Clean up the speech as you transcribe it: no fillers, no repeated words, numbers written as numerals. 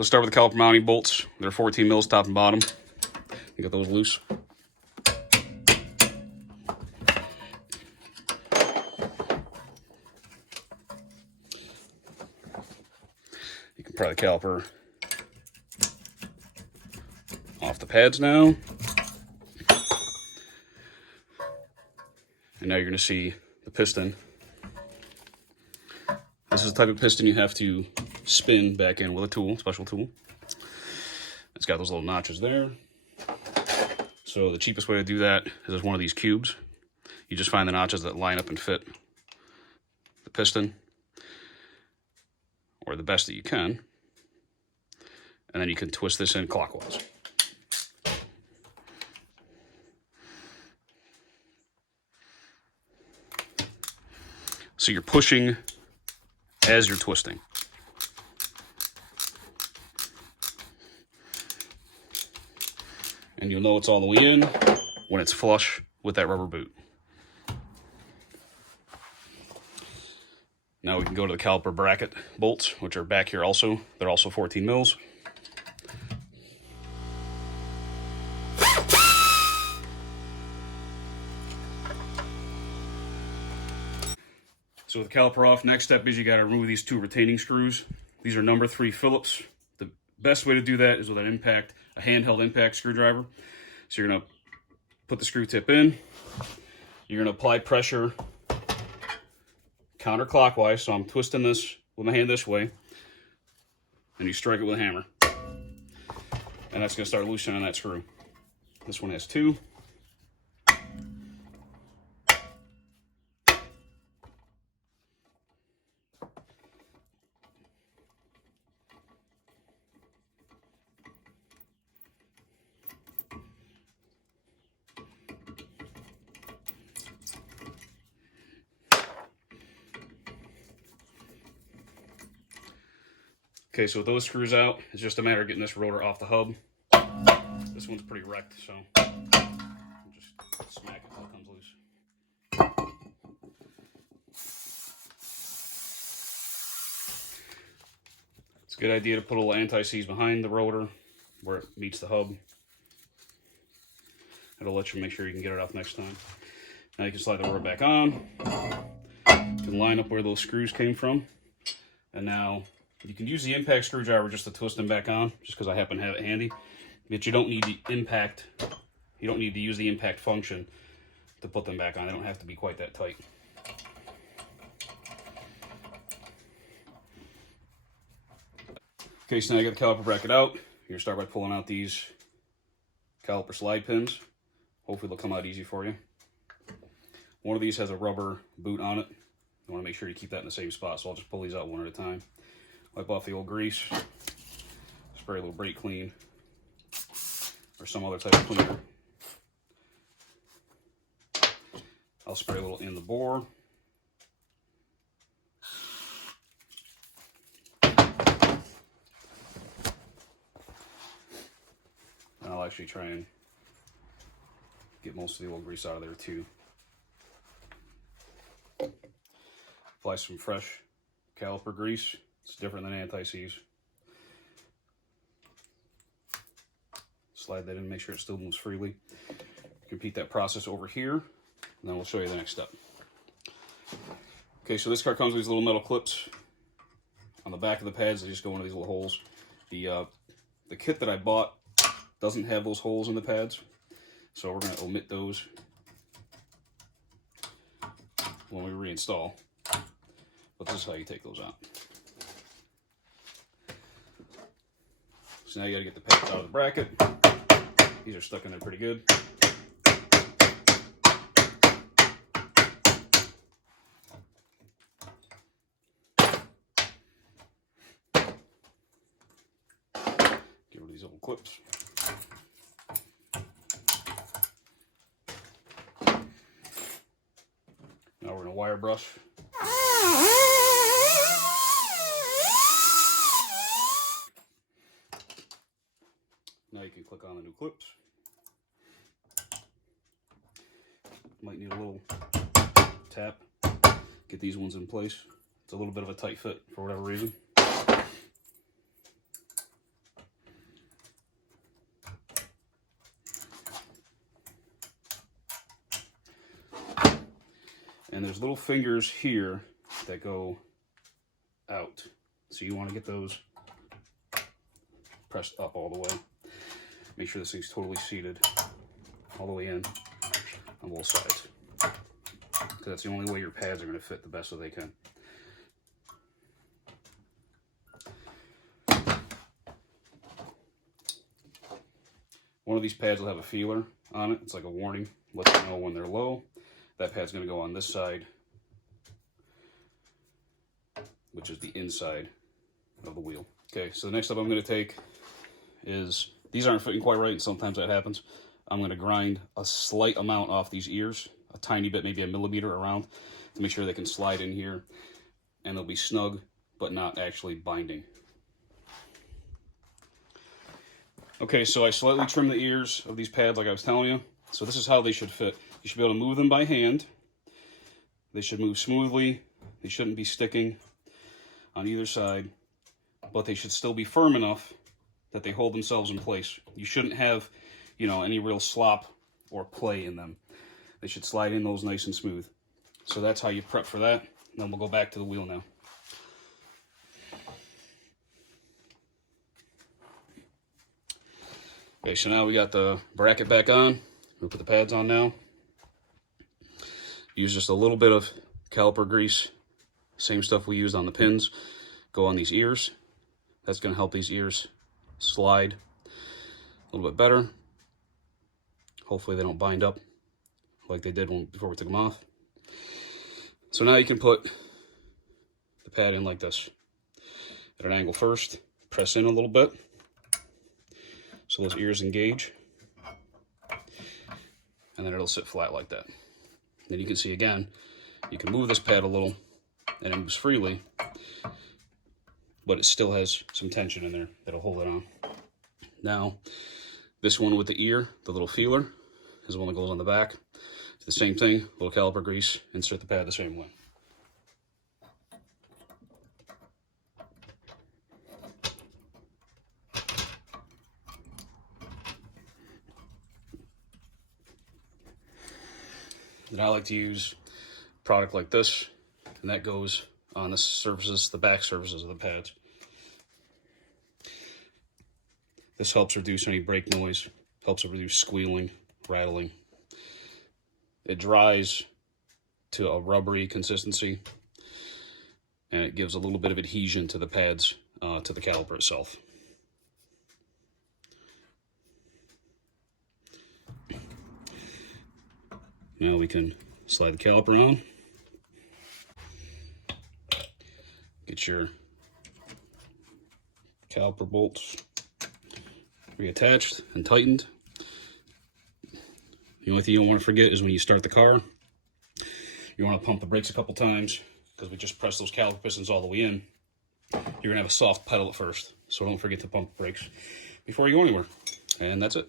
Let's start with the caliper mounting bolts. They're 14 mils top and bottom. You got those loose. You can pry the caliper off the pads now. And now you're going to see the piston. This is the type of piston you have to spin back in with a tool, special tool. It's got those little notches there. So the cheapest way to do that is with one of these cubes. You just find the notches that line up and fit the piston, or the best that you can. And then you can twist this in clockwise. So you're pushing as you're twisting. And you'll know it's all the way in when it's flush with that rubber boot. Now we can go to the caliper bracket bolts, which are back here also. They're also 14 mils. So with the caliper off, next step is you got to remove these two retaining screws. These are number 3 Phillips. The best way to do that is with a handheld impact screwdriver. So you're going to put the screw tip in. You're going to apply pressure counterclockwise. So I'm twisting this with my hand this way. And you strike it with a hammer. And that's going to start loosening that screw. This one has 2. Okay, so with those screws out, it's just a matter of getting this rotor off the hub. This one's pretty wrecked, so just smack it until it comes loose. It's a good idea to put a little anti-seize behind the rotor where it meets the hub. It'll let you make sure you can get it off next time. Now you can slide the rotor back on. You can line up where those screws came from. And now you can use the impact screwdriver just to twist them back on, just because I happen to have it handy. But you don't need the impact. You don't need to use the impact function to put them back on. They don't have to be quite that tight. Okay, so now you got the caliper bracket out. You're gonna start by pulling out these caliper slide pins. Hopefully they'll come out easy for you. One of these has a rubber boot on it. You want to make sure you keep that in the same spot, so I'll just pull these out one at a time. Wipe off the old grease, spray a little brake clean, or some other type of cleaner. I'll spray a little in the bore. And I'll actually try and get most of the old grease out of there too. Apply some fresh caliper grease. It's different than anti-seize. Slide that in, make sure it still moves freely. Repeat that process over here, and then we'll show you the next step. Okay, so this car comes with these little metal clips on the back of the pads. They just go into these little holes. The kit that I bought doesn't have those holes in the pads, so we're going to omit those when we reinstall. But this is how you take those out. So now you gotta get the pads out of the bracket. These are stuck in there pretty good. Get rid of these little clips. Now we're gonna wire brush. Now you can click on the new clips. Might need a little tap. Get these ones in place. It's a little bit of a tight fit for whatever reason. And there's little fingers here that go out. So you want to get those pressed up all the way. Make sure this thing's totally seated all the way in on both sides. Because that's the only way your pads are going to fit the best that they can. One of these pads will have a feeler on it. It's like a warning, lets you know when they're low. That pad's going to go on this side, which is the inside of the wheel. Okay, so the next step I'm going to take is, these aren't fitting quite right, and sometimes that happens. I'm going to grind a slight amount off these ears, a tiny bit, maybe a millimeter around, to make sure they can slide in here, and they'll be snug, but not actually binding. Okay, so I slightly trimmed the ears of these pads like I was telling you. So this is how they should fit. You should be able to move them by hand. They should move smoothly. They shouldn't be sticking on either side, but they should still be firm enough that they hold themselves in place. You shouldn't have, you know, any real slop or play in them. They should slide in those nice and smooth. So that's how you prep for that. And then we'll go back to the wheel now. Okay, so now we got the bracket back on. We'll put the pads on now. Use just a little bit of caliper grease. Same stuff we used on the pins. Go on these ears. That's going to help these ears slide a little bit better. Hopefully they don't bind up like they did before we took them off. So now you can put the pad in like this. At an angle first. Press in a little bit, so those ears engage, and then it'll sit flat like that. Then you can see again, you can move this pad a little, and it moves freely, but it still has some tension in there that'll hold it on. Now, this one with the ear, the little feeler, is the one that goes on the back. Do the same thing, little caliper grease, insert the pad the same way. And I like to use a product like this, and that goes on the surfaces, the back surfaces of the pads. This helps reduce any brake noise, helps reduce squealing, rattling. It dries to a rubbery consistency, and it gives a little bit of adhesion to the pads, to the caliper itself. Now we can slide the caliper on. Get your caliper bolts reattached and tightened. The only thing you don't want to forget is when you start the car, you want to pump the brakes a couple times, because we just pressed those caliper pistons all the way in. You're going to have a soft pedal at first, so don't forget to pump the brakes before you go anywhere. And that's it.